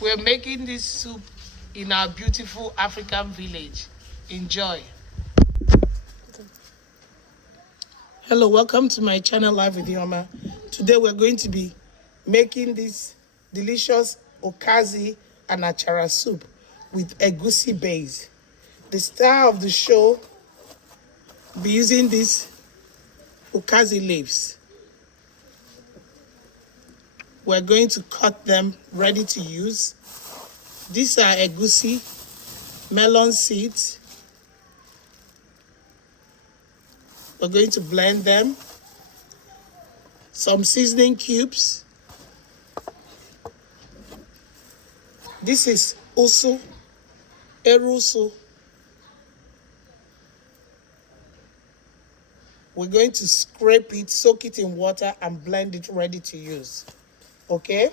We're making this soup in our beautiful African village. Enjoy. Hello, welcome to my channel Live with Yoma. Today we're going to be making this delicious Ukazi and Achara soup with Egusi base. The star of the show will be using these Ukazi leaves. We're going to cut them ready to use. These are Egusi, melon seeds. We're going to blend them. Some seasoning cubes. This is Usu, Ero Usu. We're going to scrape it, soak it in water, and blend it ready to use. Okay?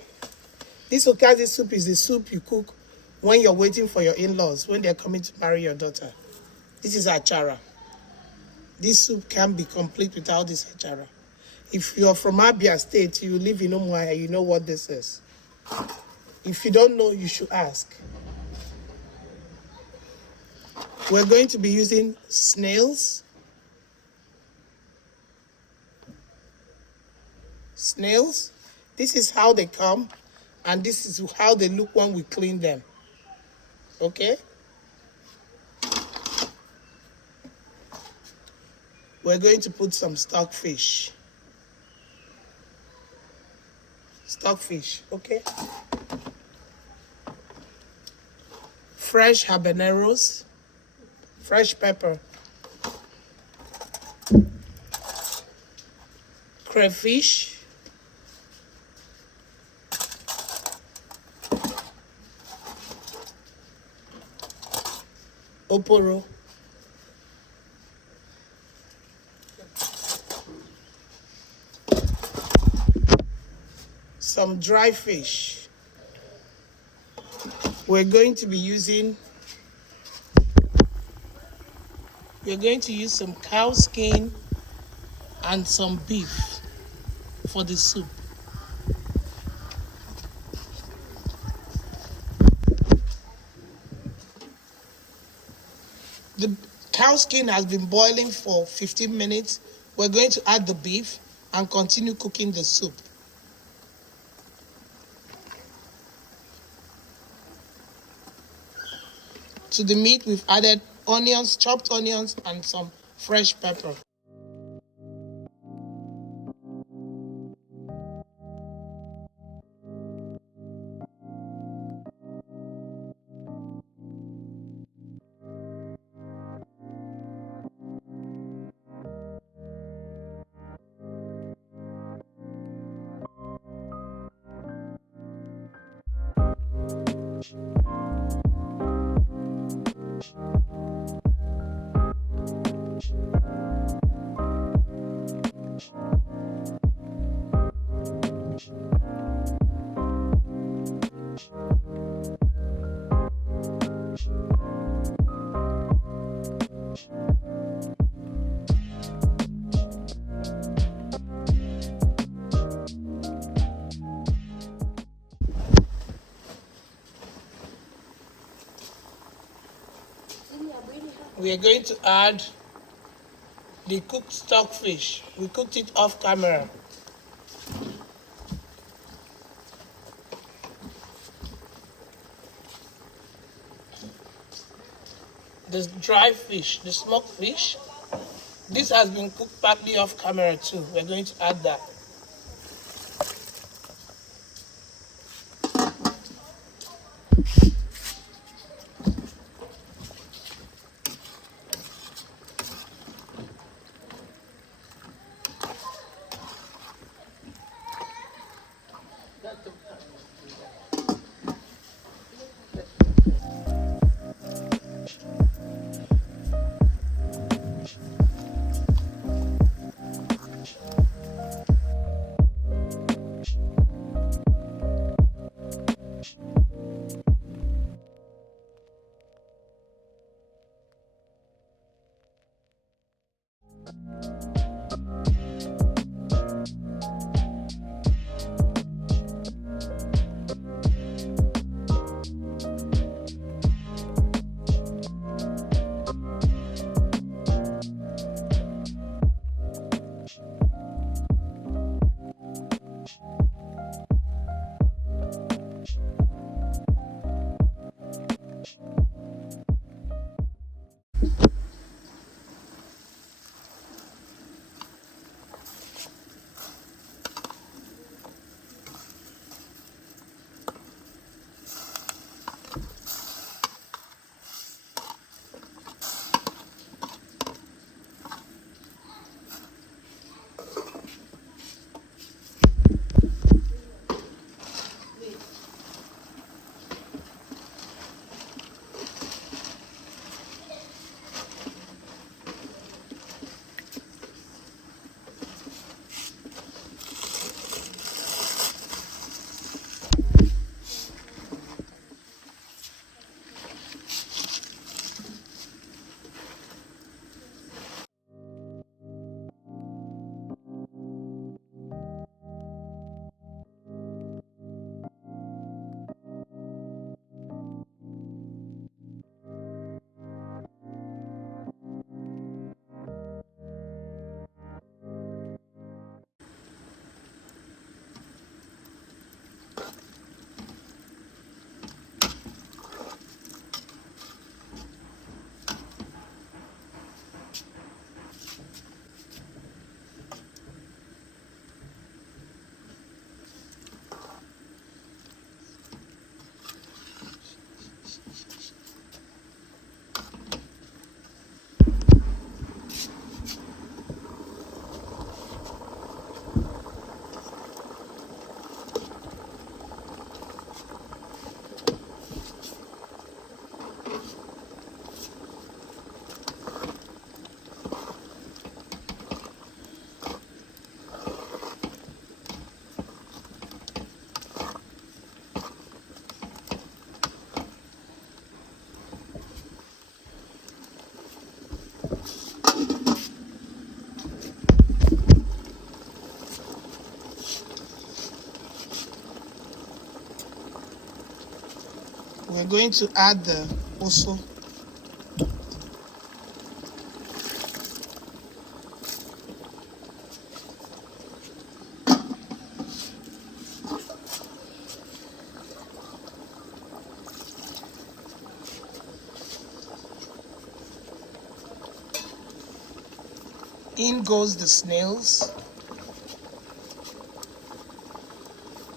This Ukazi soup is the soup you cook when you're waiting for your in-laws, when they're coming to marry your daughter. This is Achara. This soup can't be complete without this Achara. If you're from Abia State, you live in Umuahia, you know what this is. If you don't know, you should ask. We're going to be using snails. Snails. This is how they come, and this is how they look when we clean them. Okay? We're going to put some stockfish. Stockfish, okay? Fresh habaneros, fresh pepper, crayfish, oporo, some dry fish. We're going to use some cow skin and some beef for the soup. The cow skin has been boiling for 15 minutes. We're going to add the beef and continue cooking the soup. To the meat, we've added onions, chopped onions, and some fresh pepper. We are going to add the cooked stockfish. We cooked it off camera. The dry fish, the smoked fish. This has been cooked partly off camera too. We're going to add that. We're going to add the Usu. In goes the snails.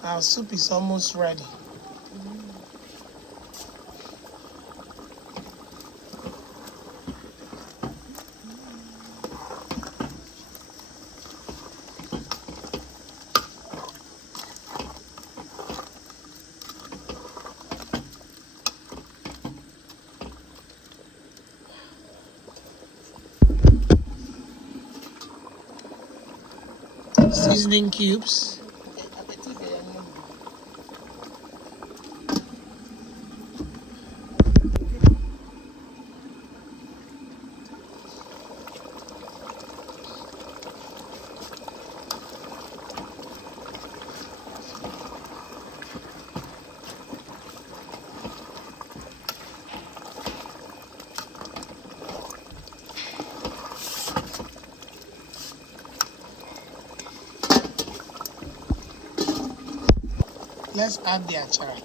Our soup is almost ready. Seasoning cubes. Let's add the achara.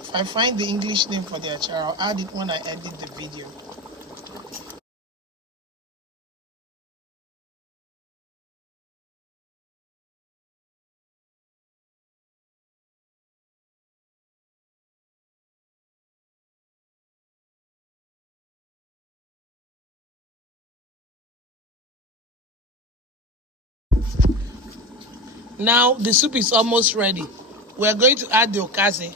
If I find the English name for the achara, I'll add it when I edit the video. Now the soup is almost ready. We're going to add the Ukazi.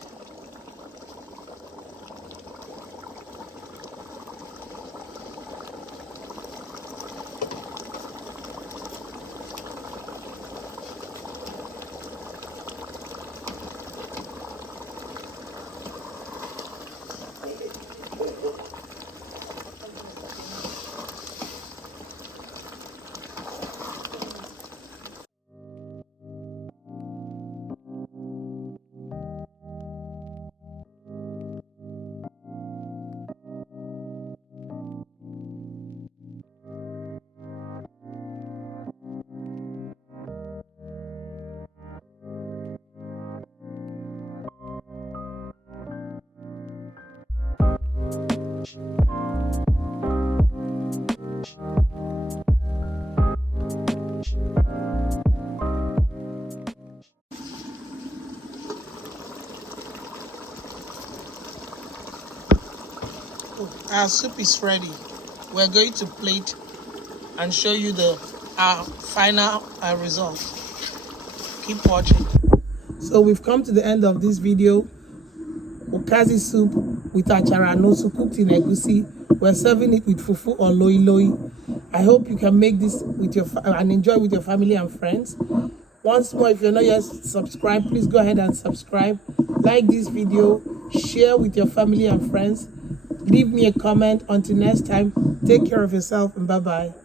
Our soup is ready. We're going to plate and show you our final result. Keep watching. So we've come to the end of this video. Ukazi soup with achara and also cooked in egusi. We're serving it with fufu or loi loi. I hope you can make this with your and enjoy with your family and friends. Once more, if you're not yet subscribed, please go ahead and subscribe. Like this video, share with your family and friends. Leave me a comment. Until next time, take care of yourself and bye-bye.